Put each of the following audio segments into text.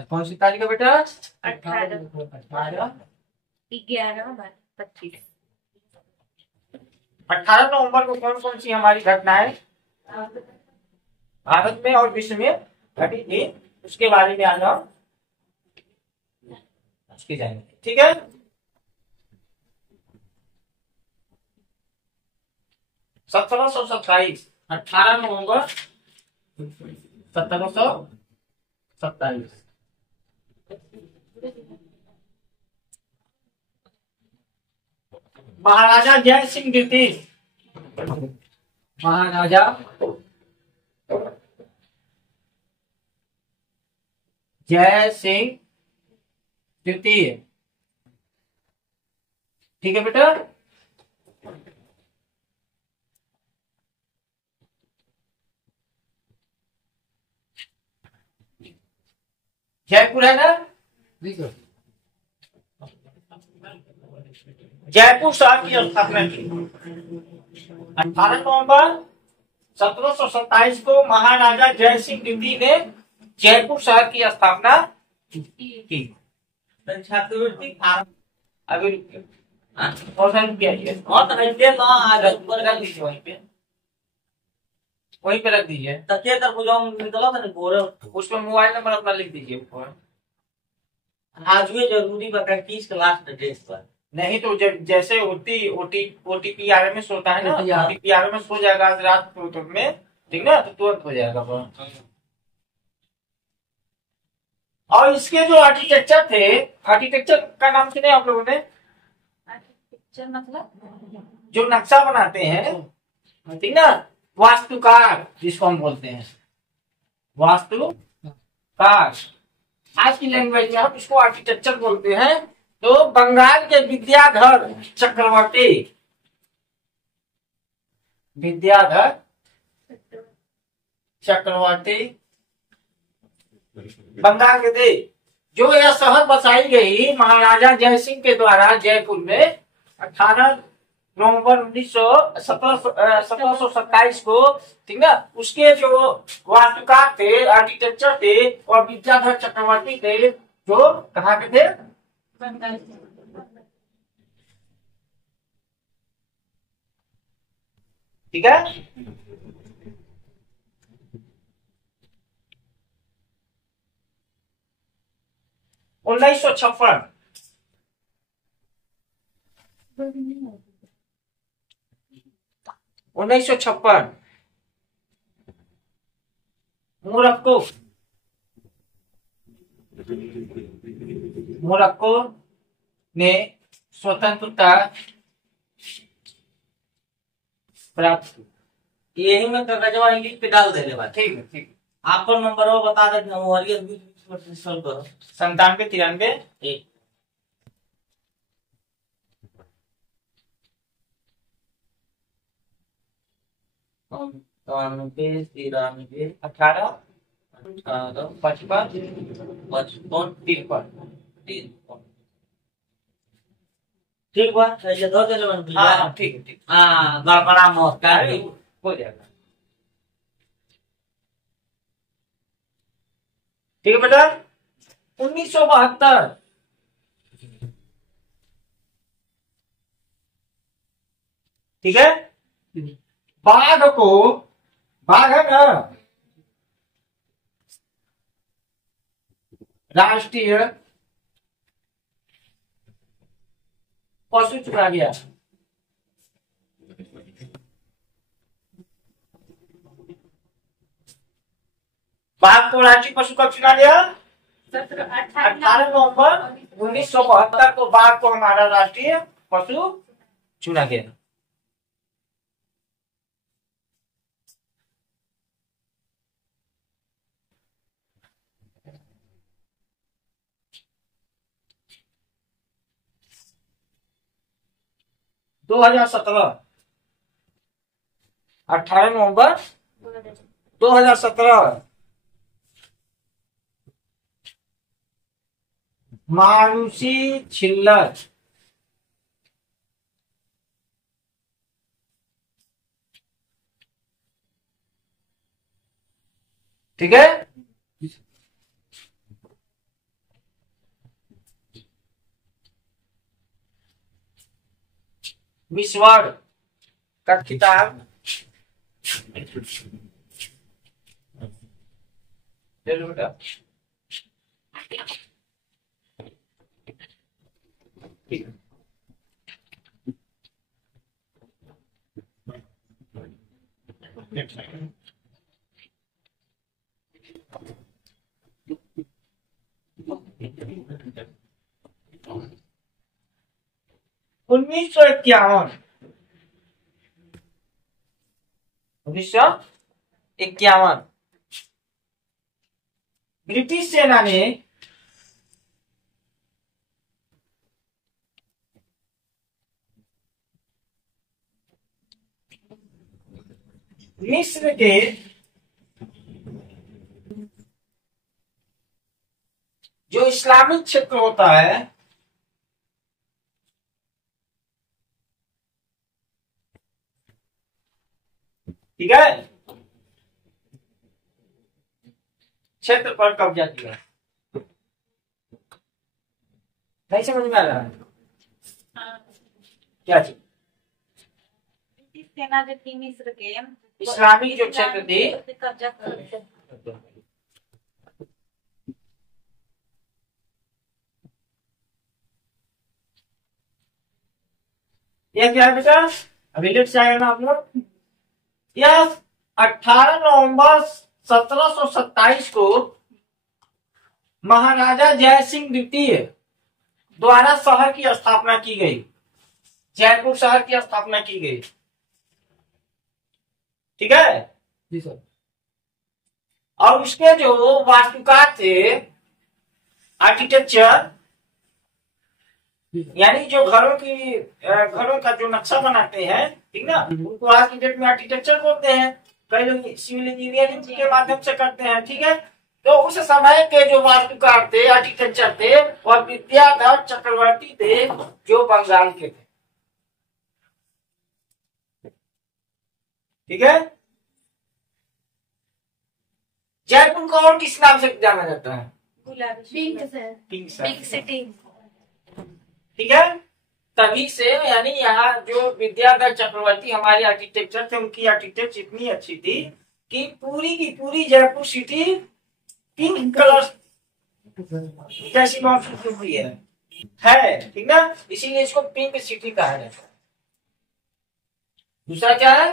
कौन सी तारीख है बेटा? 18 11 25। 18 नवंबर को कौन कौन सी हमारी घटनाएं भारत में और विश्व में घटी थी, उसके बारे में आज हम उसके जाएंगे। ठीक है, 1727, 18 नवंबर 1727। महाराजा जय सिंह द्वितीय, महाराजा जय सिंह द्वितीय। ठीक है बेटा, जयपुर है ना, जयपुर शहर की स्थापना की 18 नवंबर 1727 को महाराजा जय सिंह द्वितीय ने जयपुर शहर की स्थापना की। छात्रवृत्ति अभी और रुपया वहीं पे रख दीजिए। उसमें मोबाइल नंबर अपना लिख दीजिए। आज भी जरूरी बता 30 क्लास ड्रेस पर नहीं तो जब जैसे ओटीपी आरएमएस होता है ना, ओटीपी आरएमएस हो जाएगा आज रात में, ठीक ना, तो तुरंत हो जाएगा। और इसके जो आर्किटेक्चर थे, आर्किटेक्चर का नाम सुने आप लोगों ने? आर्किटेक्चर मतलब जो नक्शा बनाते हैं, ठीक ना, वास्तुकार जिसको हम बोलते हैं, वास्तुकार। आज की लैंग्वेज में हम इसको आर्किटेक्चर बोलते हैं। तो बंगाल के विद्याधर चक्रवर्ती, विद्याधर चक्रवर्ती बंगाल के थे। जो यह शहर बसाई गई महाराजा जय सिंह के द्वारा जयपुर में 18 नवंबर 1727 को, ठीक ना, उसके जो वास्तुकार थे, आर्किटेक्चर थे और विद्याधर चक्रवर्ती थे, जो कहाँ के थे? ठीक है, 1956 मोरक्को ने स्वतंत्रता प्राप्त की। यही में रजवा इंग्लिश पे डाल देने बाद। ठीक है, ठीक। आप पर नंबर वो बता देते हैं, वॉरियर 20 सॉल्व करो। 97 93 1 93 93 18 55 55 53। ठीक बात है, ये दो दे लो। हाँ ठीक है, ठीक। हाँ, बड़ा मौत का हो जाएगा। ठीक है बेटा, 1972 ठीक है, बाघ है ना, राष्ट्रीय पशु चुना गया। बाघ को राष्ट्रीय पशु कब चुना गया? 18 नवंबर 1972 को बाघ को हमारा राष्ट्रीय पशु चुना गया। दो 18 नवंबर 2017 मानुषी छिल्लर ठीक है। मिस वर्ल्ड का खिताब चलो बेटा। ठीक है। 1951 1951 ब्रिटिश सेना ने मिस्र के जो इस्लामिक क्षेत्र होता है ठीक है, क्षेत्र पर कब्जा किया। नहीं समझ में आ रहा है क्या चीज? ब्रिटिश सेना जो थी मिस्र के इस्लामिक जो क्षेत्र थी कब्जा कर यह क्या है बेटा? अभी लिख जाएगा ना आप लोग। यह 18 नवंबर 1727 को महाराजा जय सिंह द्वितीय द्वारा शहर की स्थापना की गई। जयपुर शहर की स्थापना की गई। ठीक है जी सर। और उसके जो वास्तुकार थे, आर्किटेक्चर, यानी जो घरों का जो नक्शा बनाते हैं, ठीक ना, उनको आज की डेट में आर्किटेक्चर बोलते हैं। कई लोग सिविल इंजीनियरिंग के माध्यम से करते हैं। ठीक है, तो उस समय के जो वास्तुकार थे, आर्किटेक्चर थे, और विद्याधर चक्रवर्ती थे जो बंगाल के थे। ठीक है, जयपुर को और किस नाम से जाना जाता है? Pink city. ठीक है, तभी से यानी यहाँ जो विद्याधर चक्रवर्ती हमारे आर्किटेक्चर थे, उनकी आर्किटेक्चर इतनी अच्छी थी कि पूरी की पूरी जयपुर सिटी पिंक कलर जैसी महसूस हुई है। ठीक ना, इसीलिए इसको पिंक सिटी कहा जाता है। दूसरा क्या है?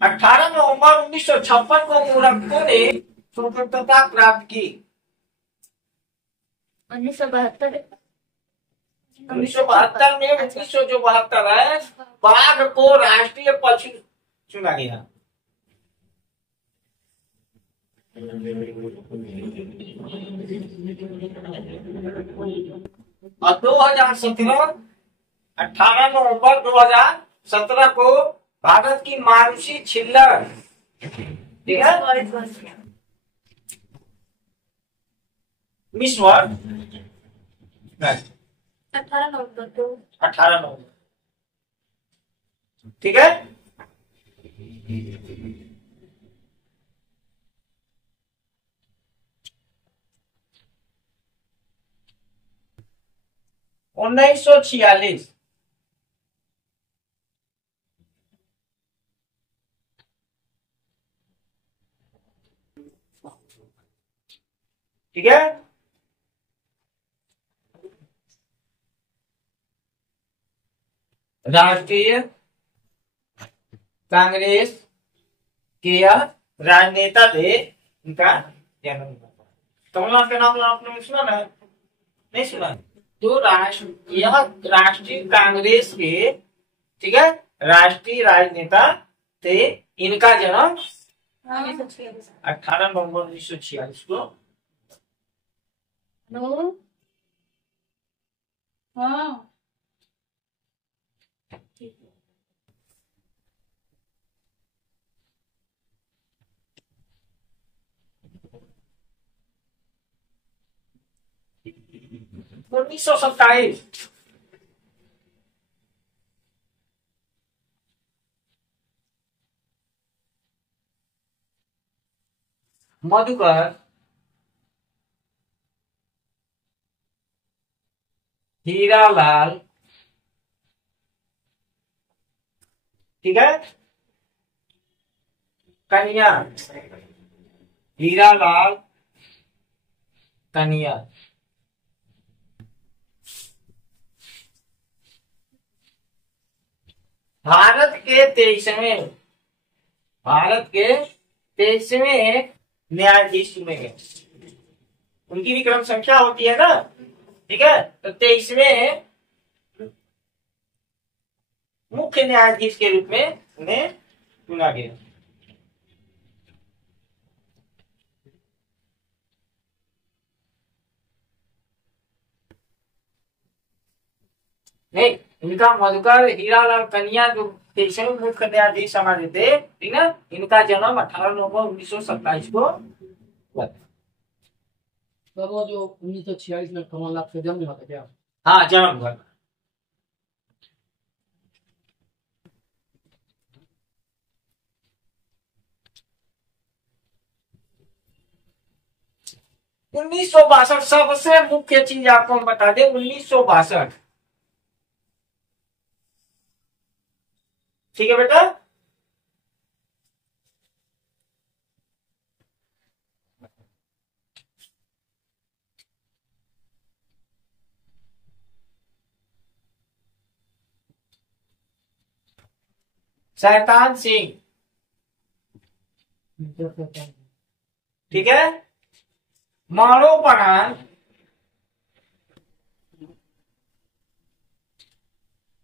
18 नवंबर 1956 को मोरक्को ने स्वतंत्रता प्राप्त की। 1972 1972 में 1972 है, बाघ को राष्ट्रीय पक्षी चुना गया। और 2017 18 नवंबर 2017 को भारत की मानुषी छिल्लर, ठीक है, मिस वर्ल्ड 18 नवंबर को 18 नवंबर, ठीक है। उन्नीस सौ 46 ठीक है, राष्ट्रीय कांग्रेस के यह राजनेता थे, इनका जन्म हुआ। कमलनाथ का नाम आपने सुना ना? नहीं सुना? तो यह राष्ट्रीय कांग्रेस के, ठीक है, राष्ट्रीय राजनेता थे। इनका जन्म 18 नवंबर 1946 को। हाँ 1927 1927 मधुकर, हीरालाल, ठीक है, कन्या, हीरालाल कन्या। भारत के 23वें न्यायाधीश चुने गए। उनकी भी क्रम संख्या होती है ना, ठीक है। तो 23वें मुख्य न्यायाधीश के रूप में उन्हें चुना गया। नहीं, इनका मधुकर हीरालाल कन्या जो 23वें मुख्य न्यायाधीश हमारे थे, ठीक है, इनका जन्म 18 नवंबर 1927 को हुआ। सर वो जो 1946 में कमल नाथ का जन्म हुआ था क्या? हाँ, जन्म हुआ। उन्नीस सौ बासठ सबसे मुख्य चीज आपको हम बता दें, 1962, ठीक है बेटा। शैतान सिंह, ठीक है, मरणोपरांत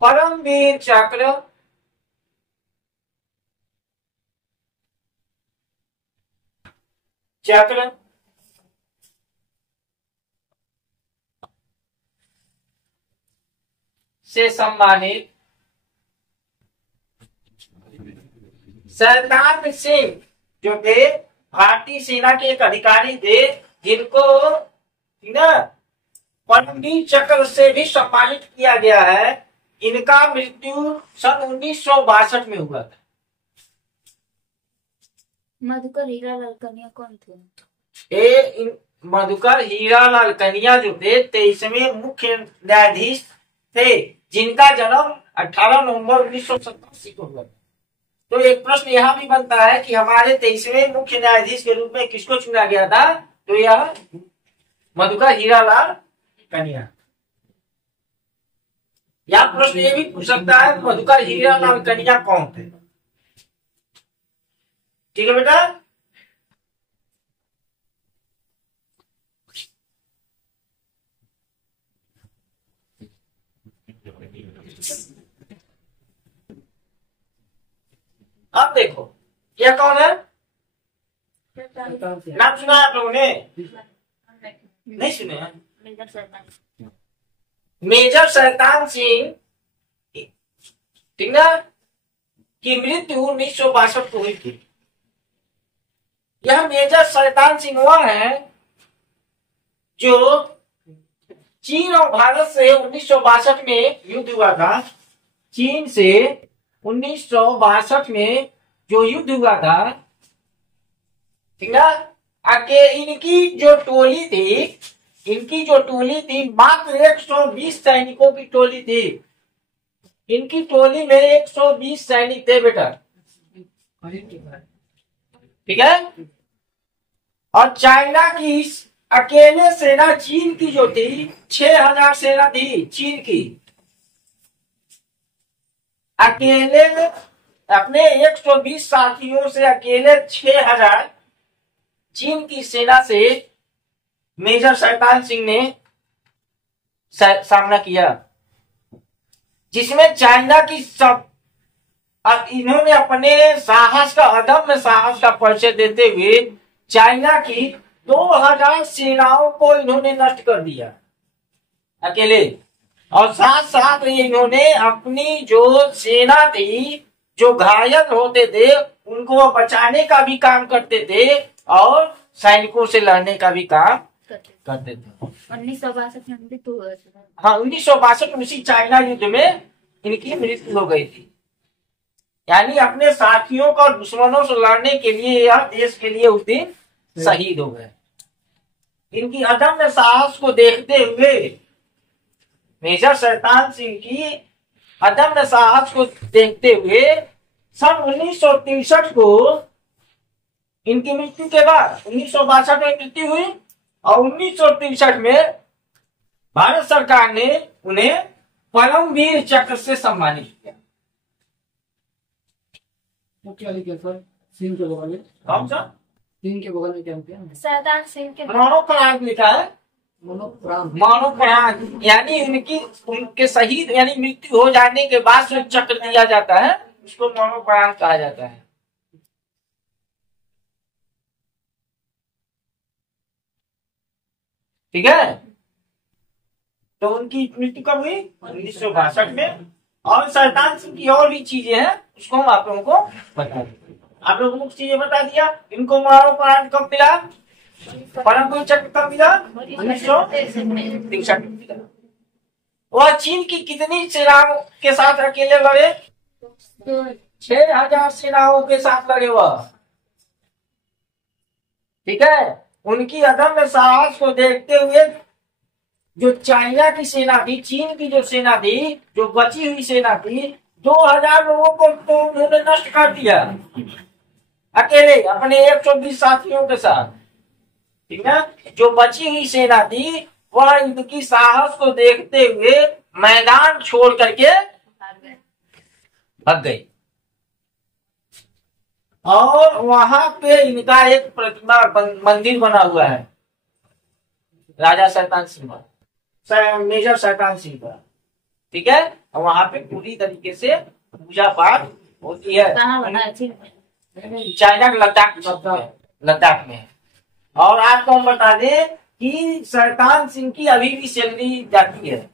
परमवीर चक्र से सम्मानित शैतान सिंह जो थे भारतीय सेना के एक अधिकारी थे, जिनको ना परमवीर चक्र से भी सम्मानित किया गया है। इनका मृत्यु सन 1962 में हुआ था। मधुकर हीरालाल कन्या कौन थे? मधुकर हीरालाल कन्या जो थे 23वें मुख्य न्यायाधीश थे, जिनका जन्म 18 नवंबर 1987 को हुआ। तो एक प्रश्न यहां भी बनता है कि हमारे 23वें मुख्य न्यायाधीश के रूप में किसको चुना गया था? तो यह मधुकर हीरालाल कन्या। या प्रश्न ये भी पूछ सकता है मधुकर हीरालाल कन्या कौन थे? ठीक है बेटा। अब देखो यह कौन है? नाम सुना आप लोगों ने? नहीं सुने हैं? मेजर शैतान सिंह, ठीक ना, की मृत्यु 1962 को हुई थी। यह मेजर शैतान सिंह वह है जो चीन और भारत से 1962 में युद्ध हुआ था। चीन से 1962 में जो युद्ध हुआ था, ठीक ना, आके इनकी जो टोली थी मात्र 120 सैनिकों की टोली थी। इनकी टोली में 120 सैनिक थे बेटा, ठीक है। और चाइना की अकेले सेना चीन की जो थी 6000 सेना थी चीन की। अकेले अपने 120 साथियों से अकेले 6000 चीन की सेना से मेजर शैतान सिंह ने सामना किया, जिसमें चाइना की सब इन्होंने अपने साहस का, अदम्य साहस का परिचय देते हुए चाइना की 2000 सेनाओं को इन्होंने नष्ट कर दिया अकेले। और साथ साथ इन्होंने अपनी जो सेना थी, जो घायल होते थे, उनको बचाने का भी काम करते थे और सैनिकों से लड़ने का भी काम करते थे। 1962 में मृत्यु हुआ था। हाँ, 1962 में उसी चाइना युद्ध में इनकी मृत्यु हो गई थी। यानी अपने साथियों को दुश्मनों से लड़ने के लिए, यह देश के लिए उस दिन शहीद हो गए। इनकी अदम्य साहस को देखते हुए, मेजर शैतान सिंह की अदम्य साहस को देखते हुए सन 1963 को इनकी मृत्यु के बाद 1962 में मृत्यु हुई और 1963 में भारत सरकार ने उन्हें परमवीर चक्र से सम्मानित किया। वो क्या लिखे सर? सिंह के बगल में, कौन सा सिंह के बगल में क्या लिखा है? शैतान सिंह के मरणोपरांत लिखा है। मनोप्राण। मरणोपरांत यानी उनके शहीद यानी मृत्यु हो जाने के बाद जो चक्र दिया जाता है उसको मरणोपरांत कहा जाता है। ठीक है, तो उनकी मृत्यु कब हुई? 1962 में। और शैतान सिंह की और भी चीजें हैं, उसको हम आप लोगों को बता दें। आप लोगों को कुछ चीजें बता दिया। इनको मरणोपरांत कब मिला? परमवीर चक्र कब मिला? 1963 में मिला। वह चीन की कितनी सेनाओं के साथ अकेले लड़े? 6000 सेनाओं के साथ लड़े वह। ठीक है, उनकी अदम्य साहस को देखते हुए जो चाइना की सेना थी, चीन की जो सेना थी, जो बची हुई सेना थी, 2000 लोगों को तो उन्होंने नष्ट कर दिया अकेले अपने 120 साथियों के साथ। ठीक है, जो बची हुई सेना थी वह इनकी साहस को देखते हुए मैदान छोड़ करके भाग गई और वहां पे इनका एक प्रतिमा मंदिर बना हुआ है राजा शैतान सिंह, मेजर शैतान सिंह का। ठीक है, और वहां पे पूरी तरीके से पूजा पाठ होती है। कहाँ बना है? चाइना के लद्दाख में। और आपको हम बता दें कि शैतान सिंह की अभी भी सैलरी जाती है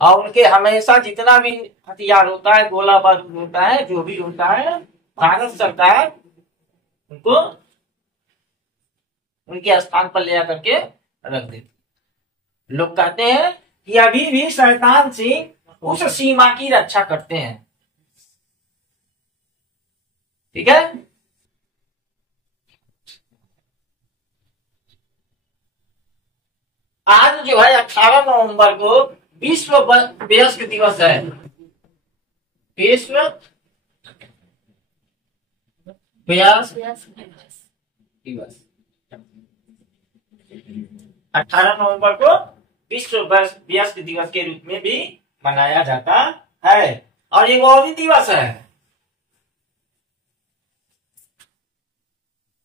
और उनके हमेशा जितना भी हथियार होता है, गोला बारूद होता है, जो भी होता है, भारत सरकार उनको उनके स्थान पर ले आकर के रख देती। लोग कहते हैं कि अभी भी शैतान सिंह उस सीमा की रक्षा करते हैं। ठीक है, आज जो है 18 नवंबर को विश्व वयस्क दिवस है। विश्व वयस्क दिवस 18 नवंबर को विश्व वयस्क दिवस के रूप में भी मनाया जाता है। और एक और भी दिवस है,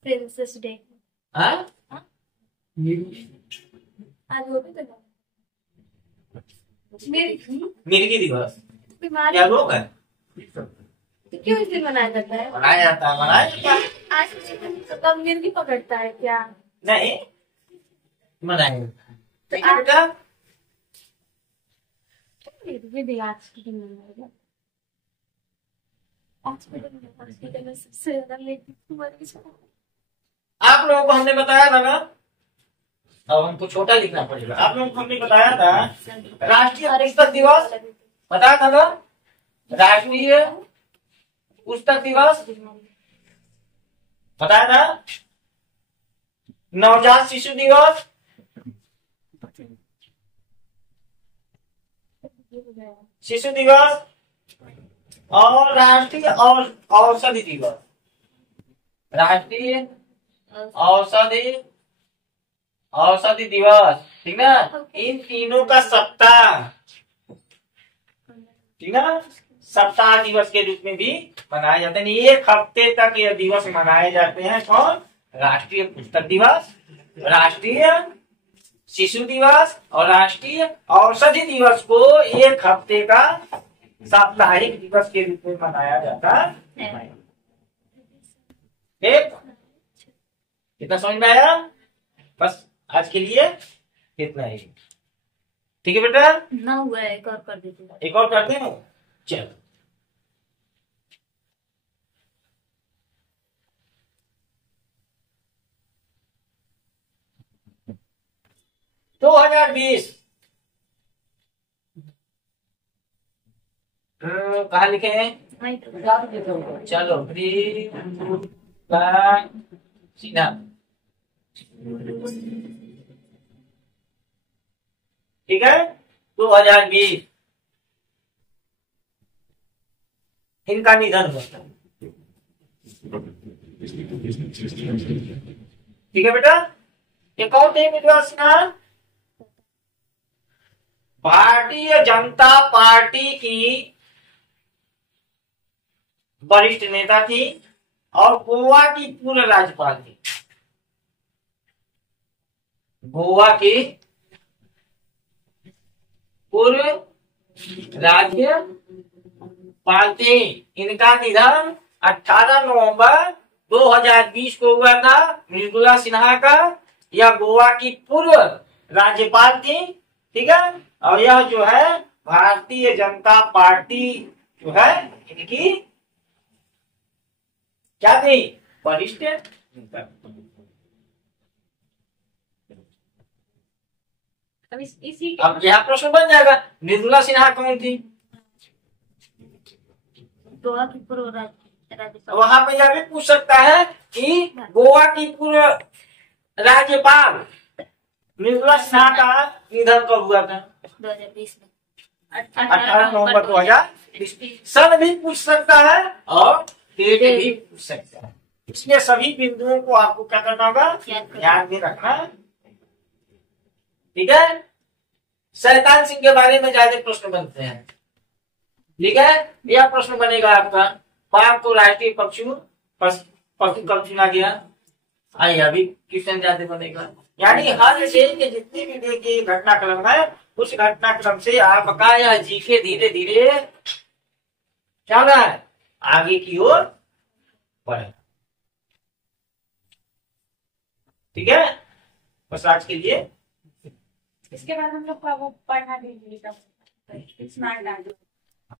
प्रिंसेस डे। हाँ? आज वो भी तो मिर्गी दिवस। बीमारी क्या रोग है? तो क्यों इस दिन मनाया जाता है? मनाया जाता है। आज कब मिर्गी पकड़ता है क्या? नहीं मनाया जाता है। तो ठीक है बेटा, मिर्गी भी आज के दिन मनाया जाता है। हॉस्पिटल में सबसे ज्यादा मिर्गी मरीज है। आप लोगों को हमने बताया था ना, अब हमको छोटा लिखना पड़ेगा। आप लोगों को हमने बताया था राष्ट्रीय पुस्तक दिवस, बताया था ना, राष्ट्रीय पुस्तक दिवस बताया था, नवजात शिशु दिवस, शिशु दिवस और राष्ट्रीय औषधि दिवस, राष्ट्रीय औषधि दिवस। ठीक ना, इन तीनों का सप्ताह, ठीक ना, सप्ताह दिवस के रूप में भी मनाए जाते हैं। एक हफ्ते तक यह दिवस मनाए जाते हैं। कौन? राष्ट्रीय पुस्तक दिवस, राष्ट्रीय शिशु दिवस और राष्ट्रीय औषधि दिवस को एक हफ्ते का साप्ताहिक दिवस के रूप में मनाया जाता है। ठीक, कितना समझ में आया? बस आज के लिए इतना ही। ठीक है बेटा, ना हुआ है, एक और कर दीजिए। एक और करते हैं। चलो, दो 2020 कहाँ लिखे हैं? नहीं तो बता दीजिए तो। चलो, 3 2 1 सिन्हा। ठीक है, 2020 इनका निधन हुआ था। ठीक है बेटा, ये कौन थे मृदुला सिन्हा? भारतीय जनता पार्टी की वरिष्ठ नेता थी और गोवा की पूर्व राज्यपाल थी। गोवा की पूर्व राज्यपाल थी। इनका निधन 18 नवंबर 2020 को हुआ था। मृदुला सिन्हा का, यह गोवा की पूर्व राज्यपाल थी। ठीक है, और यह जो है भारतीय जनता पार्टी जो है इनकी क्या थी? वरिष्ठ नेता। अब इसी अब यह प्रश्न बन जाएगा, मृदुला सिन्हा कौन थी? गोवा की पूर्व राज्यपाल। वहां पे यह भी पूछ सकता है कि गोवा की पूर्व राज्यपाल मृदुला सिन्हा का निधन कब हुआ था? 2020 में 18 नवंबर 2020। सन भी पूछ सकता है और डेट भी पूछ सकता है। इसलिए सभी बिंदुओं को आपको क्या करना होगा? ध्यान में रखना। ठीक है, शैतान सिंह के बारे में ज्यादा प्रश्न बनते हैं। ठीक है, यह प्रश्न बनेगा आपका, पाक को राष्ट्रीय पशु कब चुना गया? आइए अभी क्वेश्चन ज्यादा बनेगा। यानी हर देश के जितने भी देखिए घटनाक्रम है, उस घटनाक्रम से आपका यह जीके धीरे धीरे क्या रहा है? आगे की ओर बढ़े। ठीक है, बस आज के लिए इसके बाद हम लोग का वो पढ़ा दीजिएगा स्मार्ट डांस।